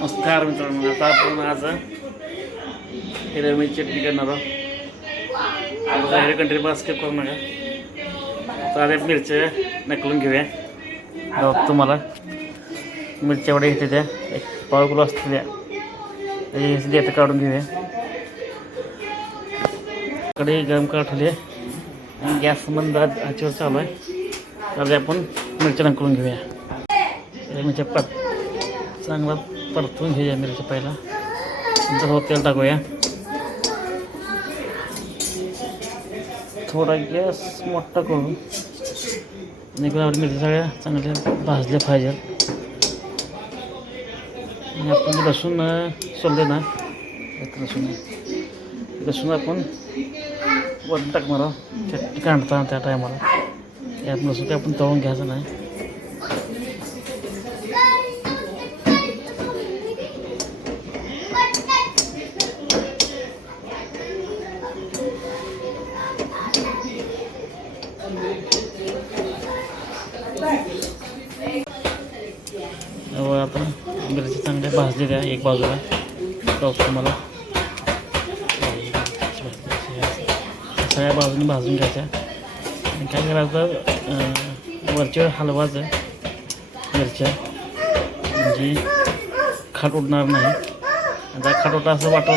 नमस्कार मित्रांनो. आता आपण आज हिरवी चटणी करणार आहोत. हिरे कंट्री बास्केट करू नका. तर आधी मिरच्या नकलून घेऊया. बघ तुम्हाला. मिरच्या वडे घेते त्या एक पाव किलो असते त्या त्याची देतं काढून घेऊया. कडे गरम काढले आणि गॅस मंद ह्याच्यावर चालू आहे. तर आपण मिरच्या नकलून घेऊया. मिरच्या पट. चांगला परतून घेऊया मिरची पहिला. जसं हो, तेल टाकूया. थोडा गॅस मोठा करून आणि मिरची मिरच्या सगळ्या चांगल्या भाजल्या पाहिजे आणि आपण लसूण सोडले सोलले ना एक लसूण लसूण आपण वर टाकणार आहोत. चटणी त्या टायमाला. यात लसूण ते आपण तळून घ्यायचं नाही. मिरच्या चांगल्या भाजले द्या एक बाजूला. टॉप तुम्हाला. सगळ्या बाजूने भाजून घ्यायच्या. आणि काय करायचं अं, हलवायचं मिरच्या. म्हणजे खाट उडणार नाही. आता खाट उडता असं वाटलं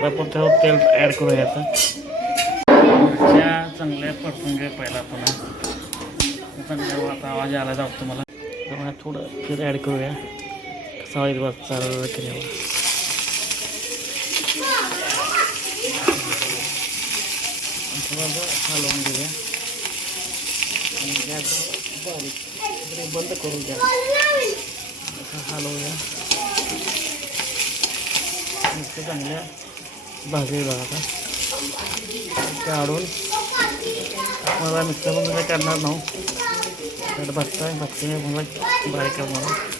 तर आपण त्यावर तेल ॲड करूया आता. मिरच्या चांगल्या परतून घ्या पहिला आपण. चांगल्या आता आवाज आला जातो तुम्हाला. त्यामुळे थोडं तेल ॲड करूया. कसा वाईट बस चालू केल्यावर थोडंसं हलवून घेऊया आणि गॅस बारीक इकडे बंद करून घ्या असं हलवूया नुसतं चांगल्या भाजले बघा आता काढून मला मिक्सरमध्ये काय करणार नाहो तर बघताय बघते मला बारीक करणार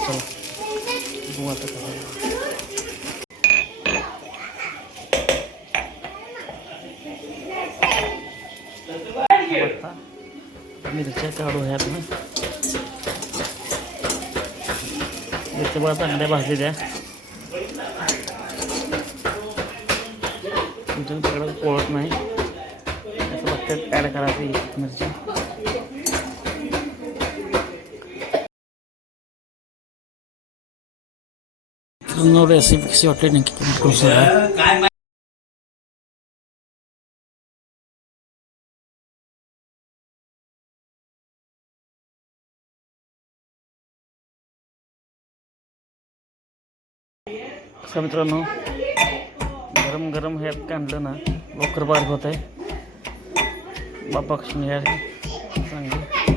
चला आता करायला मिरच्या काढू ह्यात ना मिरच्या बघा चांगल्या भाजलेल्या तुमच्या तिकडं पोळत नाही. असं फक्त ॲड करायचं एक मिरची तुम्हाला रेसिपी कशी वाटली नक्की कमेंट करून सांगा कसं मित्रांनो गरम गरम हे काढलं ना लवकर बारीक होत आहे बापा कृष्ण या चांगली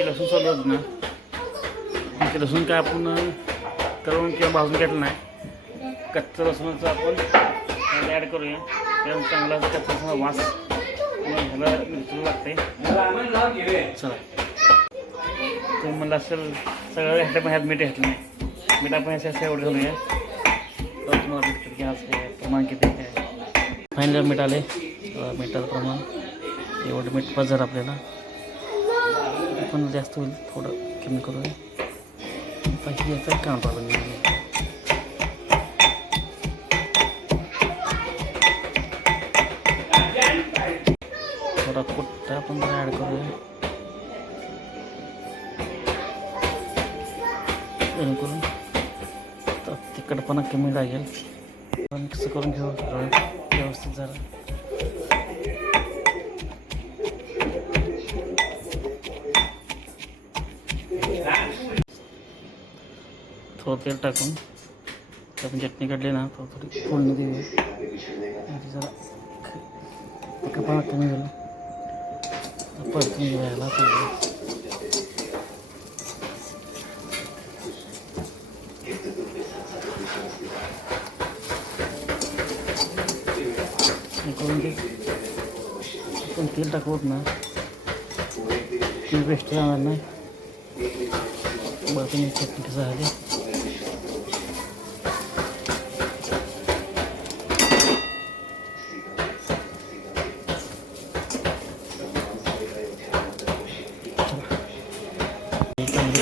ते लसूण सोडलं होतं ना ते लसूण काय आपण तळून किंवा भाजून घेतलं नाही. कच्चं लसूणाचं आपण ॲड करूया. त्यामुळे चांगला कच्चा वास ह्याला मिरची लागते चला. तुम्ही म्हणलं असेल सगळं ह्याच्या पण ह्यात मीठ घातलं नाही. मीठ आपण ह्याच्या एवढं घालूया. तर तुम्हाला मीठ किती असते प्रमाण किती काय. फायनल मीठ आले मिठाचं प्रमाण. एवढं मीठ पाहिजे आपल्याला. पण जास्त होईल थोडं कमी करूया पाहिजे याचा कांदा बनवूया थोडा कुट्टा पण ॲड करूया. जेणेकरून तर तिखटपणा कमी लागेल. मिक्स करून घेऊ? व्यवस्थित जरा. थोडं तेल टाकून आपण चटणी काढली ना थोडं थोडी फोडणी देऊया जरा कपाळ कमी झालं. परतून घ्यायला चांगलं हे करून पण तेल टाकवत ना तेल बेस्ट जाणार नाही. बाकी तुम्ही चटणी कसं झाली?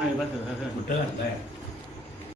ไอ้บัตรเถอะเถอะ กูเดินได้